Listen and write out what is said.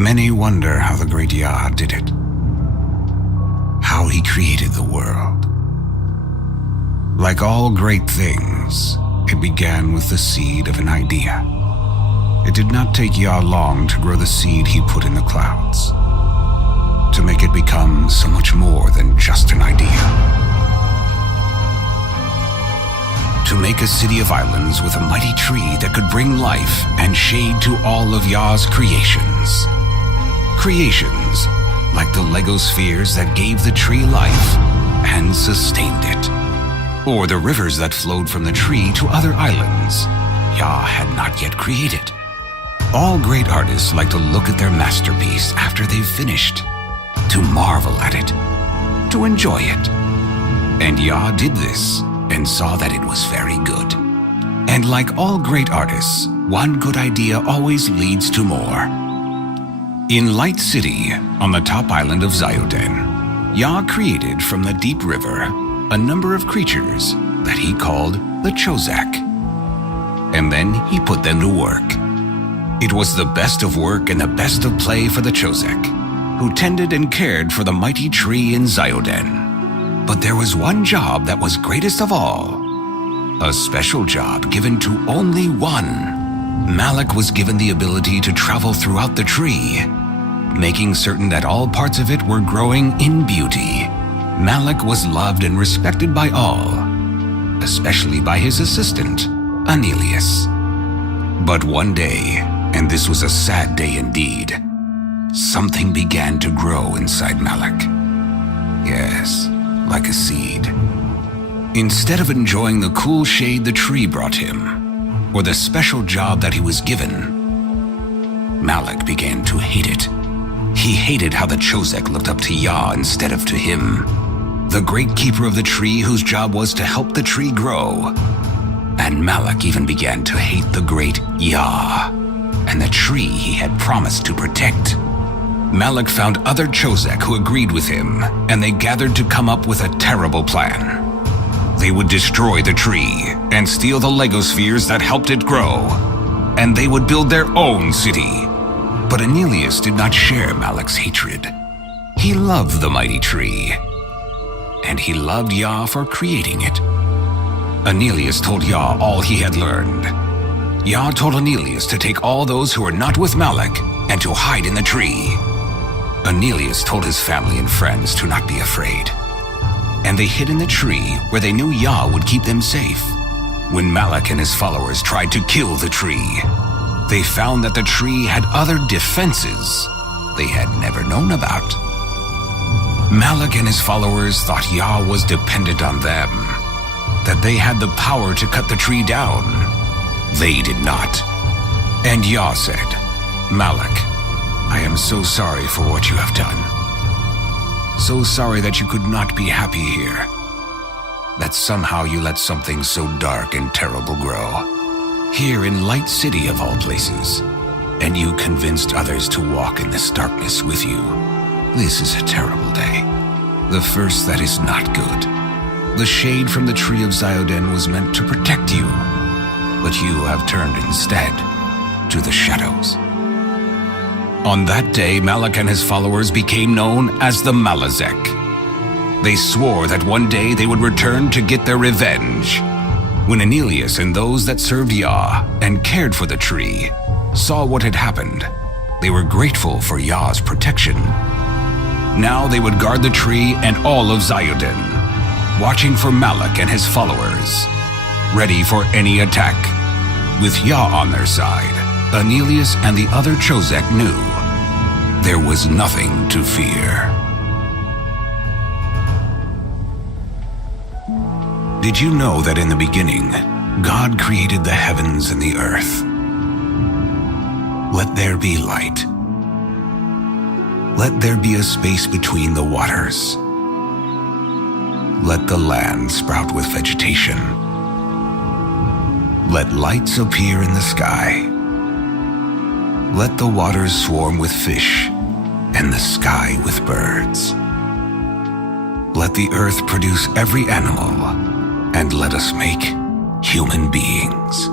Many wonder how the great Yah did it, how he created the world. Like all great things, it began with the seed of an idea. It did not take Yah long to grow the seed he put in the clouds, to make it become so much more than just an idea. To make a city of islands with a mighty tree that could bring life and shade to all of Yah's creations. Creations like the Lego spheres that gave the tree life and sustained it, or the rivers that flowed from the tree to other islands Yah had not yet created. All great artists like to look at their masterpiece after they've finished, to marvel at it, to enjoy it. And Yah did this and saw that it was very good. And like all great artists, one good idea always leads to more. In Light City, on the top island of Zioden, Yah created from the deep river a number of creatures that he called the Chozak. And then he put them to work. It was the best of work and the best of play for the Chozak, who tended and cared for the mighty tree in Zioden. But there was one job that was greatest of all, a special job given to only one. Malak was given the ability to travel throughout the tree, making certain that all parts of it were growing in beauty. Malak was loved and respected by all, especially by his assistant, Anelius. But one day, and this was a sad day indeed, something began to grow inside Malak. Yes, like a seed. Instead of enjoying the cool shade the tree brought him, or the special job that he was given, Malak began to hate it. He hated how the Chozak looked up to Yah instead of to him, the great keeper of the tree whose job was to help the tree grow. And Malak even began to hate the great Yah and the tree he had promised to protect. Malak found other Chozak who agreed with him, and they gathered to come up with a terrible plan. They would destroy the tree and steal the Lego spheres that helped it grow, and they would build their own city. But Anelius did not share Malak's hatred. He loved the mighty tree, and he loved Yah for creating it. Anelius told Yah all he had learned. Yah told Anelius to take all those who were not with Malak and to hide in the tree. Anelius told his family and friends to not be afraid, and they hid in the tree where they knew Yah would keep them safe. When Malak and his followers tried to kill the tree, they found that the tree had other defenses they had never known about. Malak and his followers thought Yah was dependent on them, that they had the power to cut the tree down. They did not. And Yah said, "Malak, I am so sorry for what you have done. So sorry that you could not be happy here, that somehow you let something so dark and terrible grow, here in Light City of all places, and you convinced others to walk in this darkness with you. This is a terrible day, the first that is not good. The shade from the tree of Zioden was meant to protect you, but you have turned instead to the shadows." On that day, Malak and his followers became known as the Malazek. They swore that one day they would return to get their revenge. When Anelius and those that served Yah and cared for the tree saw what had happened, they were grateful for Yah's protection. Now they would guard the tree and all of Zioden, watching for Malak and his followers, ready for any attack. With Yah on their side, Anelius and the other Chozak knew there was nothing to fear. Did you know that in the beginning, God created the heavens and the earth? Let there be light. Let there be a space between the waters. Let the land sprout with vegetation. Let lights appear in the sky. Let the waters swarm with fish, and the sky with birds. Let the earth produce every animal, and let us make human beings.